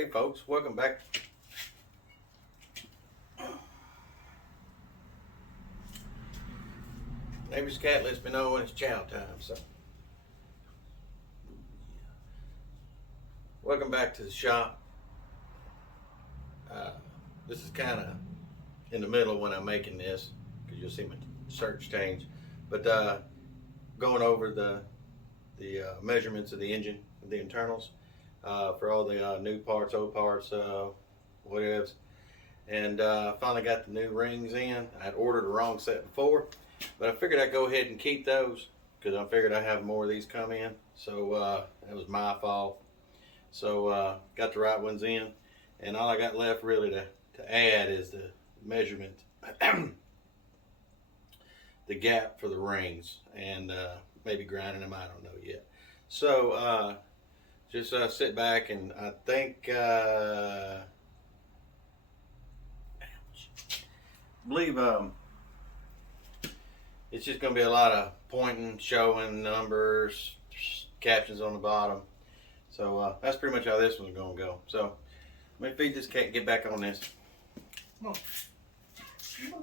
Hey folks, welcome back. Neighbor's cat lets me know when it's chow time, so. Welcome back to the shop. This is kind of in the middle when I'm making this, because you'll see my search change. But going over the measurements of the engine, the internals, for all the new parts, old parts, whatevs. And finally got the new rings in. I'd ordered the wrong set before, but I figured I'd go ahead and keep those because I figured I'd have more of these come in. So that was my fault. So got the right ones in, and all I got left really to add is the measurement, the gap for the rings, and maybe grinding them. I don't know yet. So just sit back, and I think believe it's just going to be a lot of pointing, showing numbers, captions on the bottom. So that's pretty much how this one's going to go. So let me feed this cat and get back on this. Come on. Come on.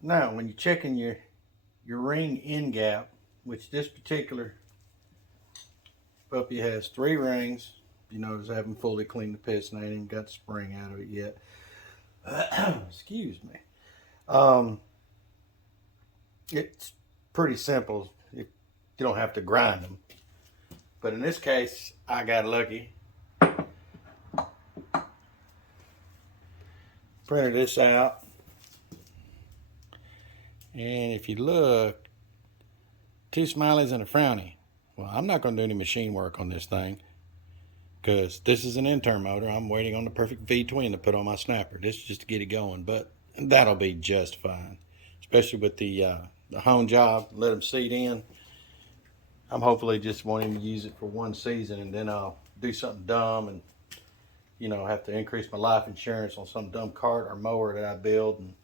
Now, when you're checking your ring end gap, which this particular puppy has 3 rings. You notice I haven't fully cleaned the piston. I ain't even got the spring out of it yet. Excuse me. It's pretty simple. You don't have to grind them. But in this case, I got lucky. Printed this out. And if you look, 2 smileys and a frowny. Well, I'm not going to do any machine work on this thing because this is an intern motor. I'm waiting on the perfect V-twin to put on my snapper. This is just to get it going, but that'll be just fine, especially with the home job. Let them seat in. I'm hopefully just wanting to use it for 1 season, and then I'll do something dumb and, you know, have to increase my life insurance on some dumb cart or mower that I build, and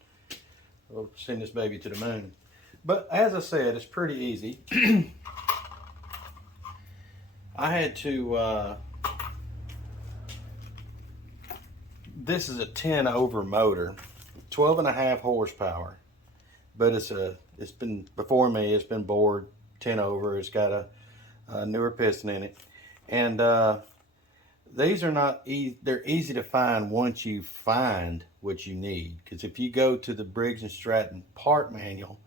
we'll send this baby to the moon. But as I said, it's pretty easy. I had to, this is a 10 over motor, 12.5 horsepower, but it's been, before me, it's been bored 10 over. It's got a newer piston in it. And these are not they're easy to find once you find what you need. Because if you go to the Briggs and Stratton part manual,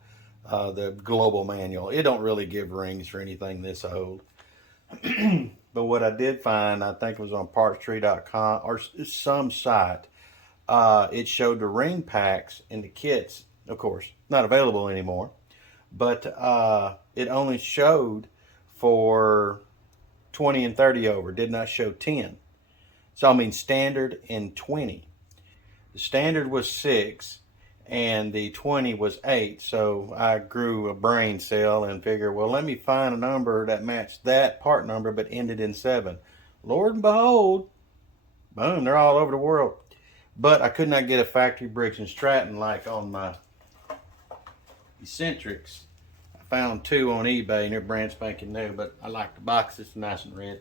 the global manual, it don't really give rings for anything this old. But what I did find, I think it was on partstree.com or some site, it showed the ring packs and the kits, of course, not available anymore, but it only showed for 20 and 30 over, did not show 10. So I mean standard and 20. The standard was 6 and the 20 was 8. So I grew a brain cell and figured, well, let me find a number that matched that part number but ended in 7. Lord and behold, boom, they're all over the world. But I could not get a factory Briggs and Stratton like on my eccentrics. I found 2 on eBay and they're brand spanking new, but I like the box, it's nice and red.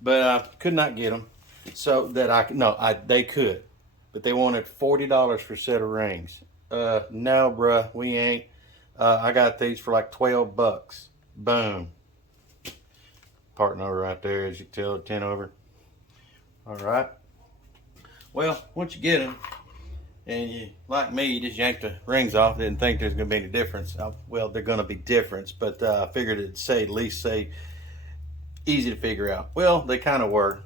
But I could not get them. So that I could, no, they could. But they wanted $40 for a set of rings. No, bruh, we ain't. I got these for like 12 bucks. Boom. Part number right there, as you can tell, 10 over. All right. Well, once you get them, and you, like me, you just yank the rings off, didn't think there's going to be any difference. Well, they're going to be different, but I figured it'd say, at least say, easy to figure out. Well, they kind of were.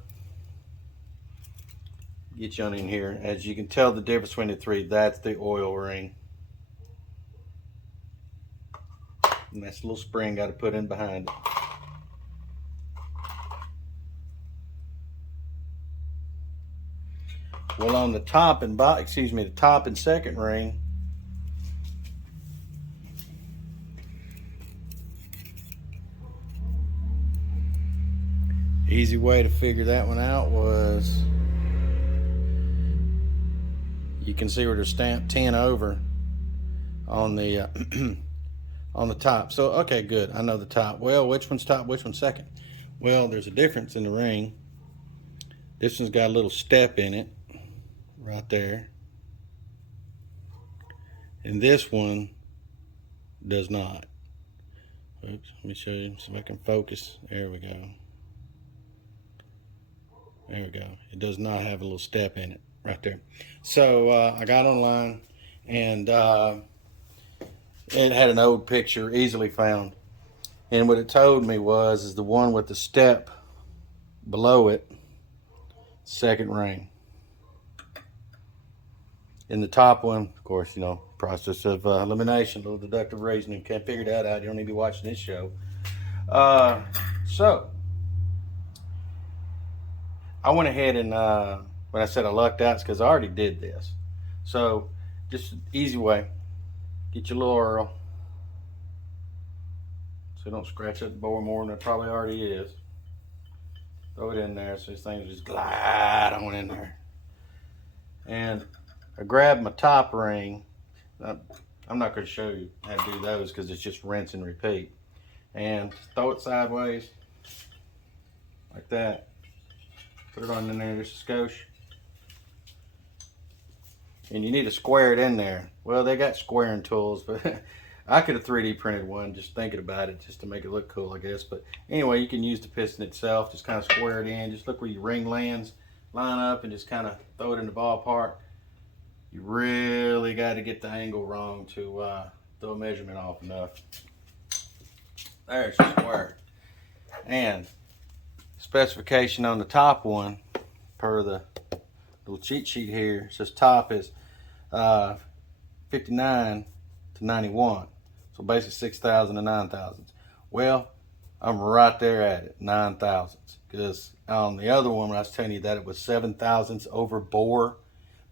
Get you on in here. As you can tell the difference between the 3, that's the oil ring. And that's a little spring got to put in behind it. Well, on the top and the top and second ring, easy way to figure that one out was, you can see where they're stamped 10 over on the on the top. So okay, good, I know the top. Well, which one's top, which one's second? Well, there's a difference in the ring. This one's got a little step in it right there, and this one does not. Oops, let me show you, see if I can focus. There we go. There we go. It does not have a little step in it right there. So I got online, and it had an old picture, easily found. And what it told me is the one with the step below it, second ring. In the top one, of course, you know, process of elimination, a little deductive reasoning. Can't figure that out. You don't need to be watching this show. So I went ahead and when I said I lucked out, it's because I already did this. So just an easy way. Get your little Earl, so don't scratch up the bore more than it probably already is. Throw it in there so this thing will just glide on in there. And I grabbed my top ring. I'm not going to show you how to do those because it's just rinse and repeat. And throw it sideways like that. Put it on in there just a skosh. and you need to square it in there. Well, they got squaring tools, but I could have 3D printed one just thinking about it, just to make it look cool, I guess. But anyway, you can use the piston itself, just kind of square it in. Just look where your ring lands, line up, and just kind of throw it in the ballpark. You really got to get the angle wrong to throw a measurement off enough. There's square. And specification on the top one, per the little cheat sheet here, says top is 59 to 91. So basically 6,000 to 9,000. Well, I'm right there at it, 9,000. Because on the other one, I was telling you that it was 7 thousandths over bore,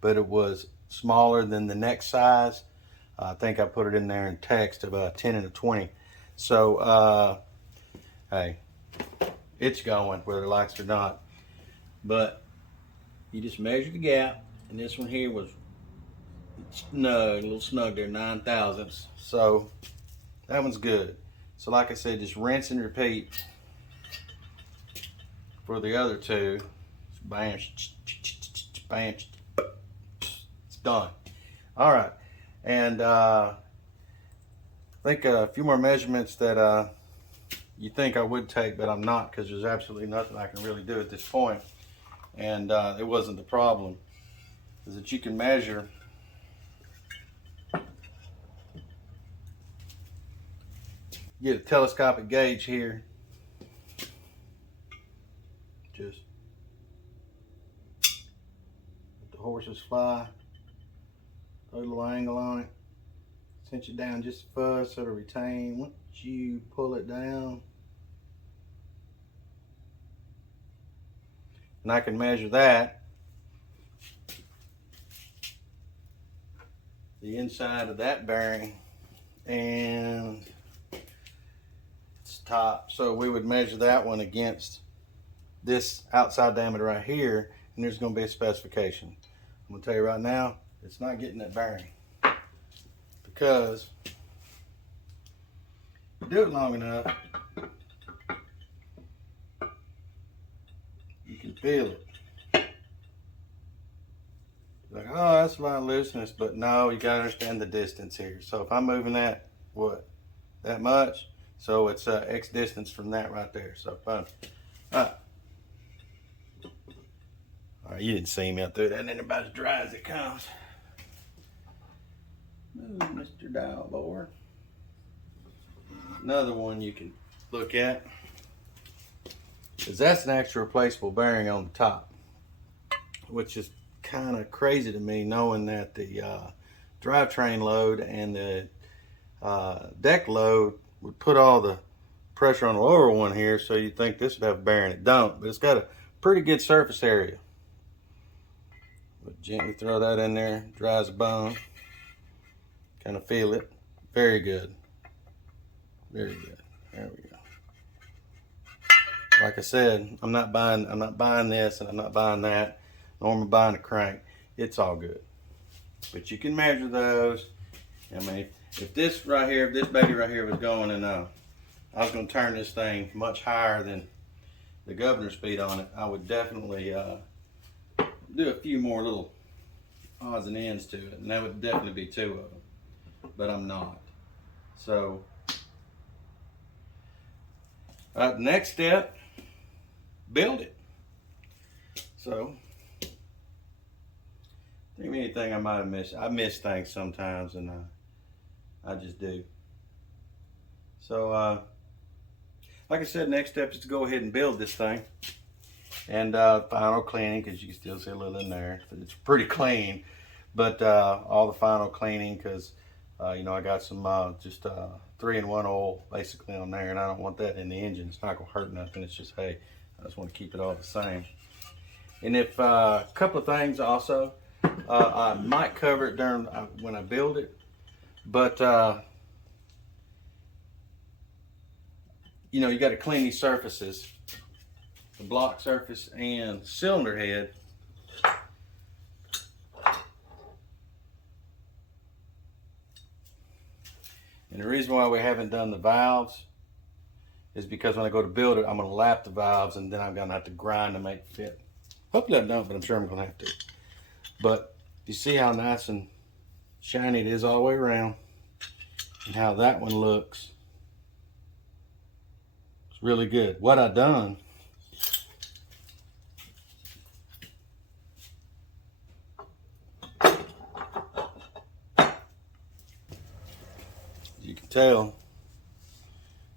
but it was smaller than the next size. I think I put it in there in text of a 10 and a 20. So, hey, it's going whether it likes it or not. But you just measure the gap, and this one here was snug, a little snug there, 9 thousandths. So that one's good. So like I said, just rinse and repeat for the other two. Bam, bam, it's done. All right, and I think a few more measurements that you think I would take, but I'm not, because there's absolutely nothing I can really do at this point. And it wasn't the problem, is that you can measure get a telescopic gauge here. Just let the horses fly. Put a little angle on it. Cinch it down just a fuzz so it'll retain. Once you pull it down, and I can measure that. The inside of that bearing and its top. So we would measure that one against this outside diameter right here, and there's going to be a specification. I'm going to tell you right now, it's not getting that bearing, because if you do it long enough, you can feel it. Like, oh, that's a lot of looseness, but no, you gotta understand the distance here. So if I'm moving that, what, that much, so it's X distance from that right there. So boom. All right, you didn't see me. I threw that in about as dry as it comes. Move, Mr. Dial Board. Another one you can look at is that's an actual replaceable bearing on the top, which is kind of crazy to me, knowing that the drivetrain load and the deck load would put all the pressure on the lower one here, so you'd think this would have a bearing. It don't, but it's got a pretty good surface area. But gently throw that in there, dry as a bone. Kind of feel it. Very good. Very good. There we go. Like I said, I'm not buying this, and I'm not buying that. Nor am I buying a crank. It's all good. But you can measure those. I mean, if this right here, if this baby right here was going, and I was going to turn this thing much higher than the governor speed on it, I would definitely do a few more little odds and ends to it, and that would definitely be 2 of them. But I'm not. So, next step, build it. So, think of anything I might have missed. I miss things sometimes, and I just do. So, like I said, next step is to go ahead and build this thing. And final cleaning, because you can still see a little in there. It's pretty clean, but all the final cleaning, because you know, I got some just 3-in-1 oil basically on there, and I don't want that in the engine. It's not gonna hurt nothing. It's just, hey, I just want to keep it all the same. And if a couple of things also, I might cover it during when I build it, but you know, you got to clean these surfaces, the block surface and cylinder head. And the reason why we haven't done the valves is because when I go to build it, I'm going to lap the valves, and then I'm going to have to grind to make it fit. Hopefully I don't, but I'm sure I'm going to have to. But You see how nice and shiny it is all the way around, and how that one looks. It's really good. What I done, you can tell,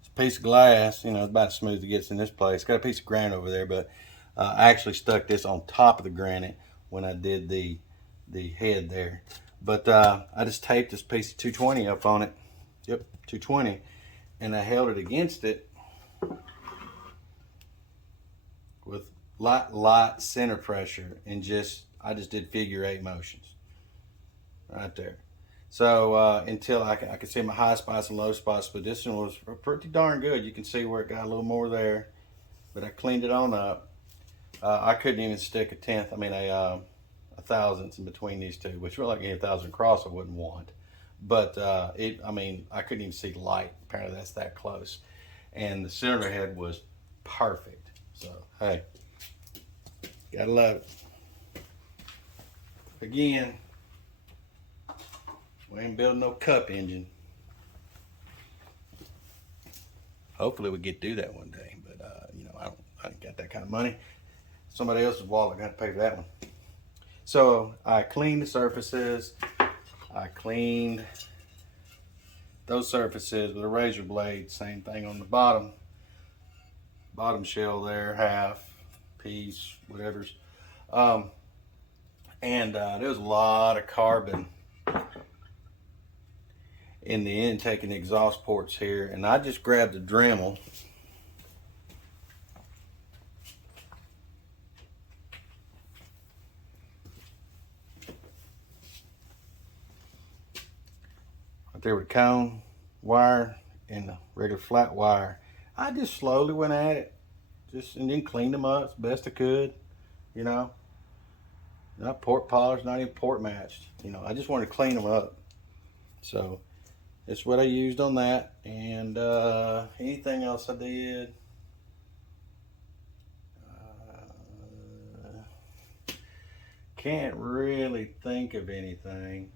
it's a piece of glass. You know, it's about as smooth as it gets in this place. Got a piece of granite over there, but I actually stuck this on top of the granite when I did the head there. But I just taped this piece of 220 up on it. Yep, 220, and I held it against it with light center pressure, and I just did figure 8 motions right there. So until I could see my high spots and low spots, but this one was pretty darn good. You can see where it got a little more there, but I cleaned it on up. I couldn't even stick a thousandth in between these two, which really, like a 1,000 cross I wouldn't want. But I couldn't even see light. Apparently that's that close. And the cylinder head was perfect. So, hey, gotta love it. Again, we ain't building no cup engine. Hopefully we get to do that one day, but you know, I ain't got that kind of money. Somebody else's wallet got to pay for that one. So I cleaned the surfaces. I cleaned those surfaces with a razor blade. Same thing on the bottom shell there, half piece, whatever's. There was a lot of carbon in the intake and exhaust ports here, and I just grabbed a Dremel. Right there with the cone wire and the regular flat wire. I just slowly went at it, and then cleaned them up as best I could, you know. Not port polished, not even port matched. You know, I just wanted to clean them up. So that's what I used on that. And anything else I did? Can't really think of anything.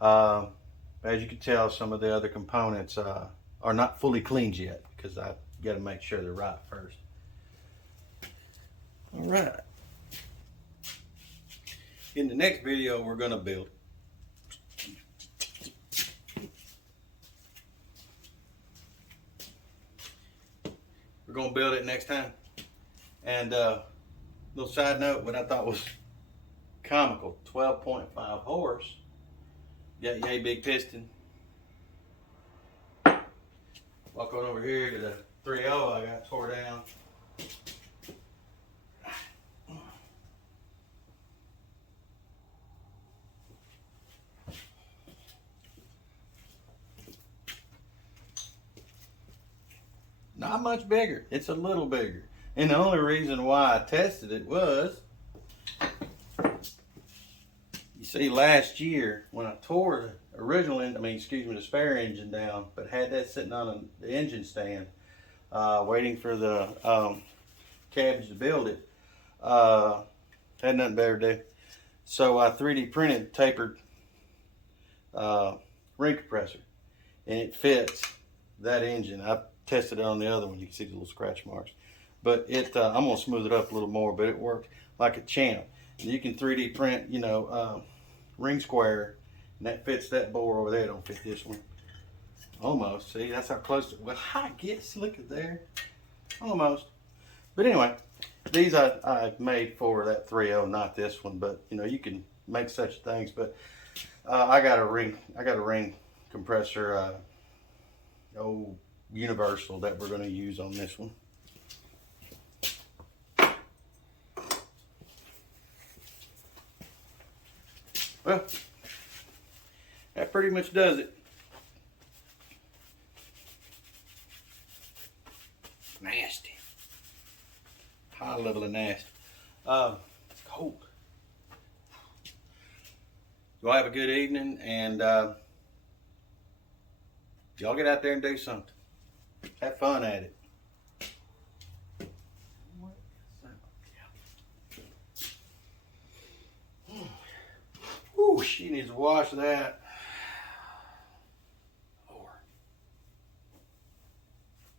As you can tell, some of the other components are not fully cleaned yet, because I got to make sure they're right first. All right. In the next video, we're going to build. We're going to build it next time. And little side note, what I thought was comical, 12.5 horse. Got yay big piston. Walk on over here to the 3.0 I got tore down. Not much bigger. It's a little bigger. And the only reason why I tested it was, you see, last year when I tore the original, the spare engine down, but had that sitting on the engine stand, waiting for the cabbage to build it, had nothing better to do. So I 3D printed tapered ring compressor, and it fits that engine. I tested it on the other one. You can see the little scratch marks, but I'm gonna smooth it up a little more, but it worked like a champ. You can 3D print, you know, ring square, and that fits that bore over there. Don't fit this one. Almost. See, that's how close. Well, I guess, look at there. Almost. But anyway, these I made for that 3.0, not this one. But you know, you can make such things. But I got a ring compressor, universal, that we're going to use on this one. Well, that pretty much does it. Nasty. High level of nasty. It's cold. Y'all have a good evening, and y'all get out there and do something. Have fun at it. she needs to wash that.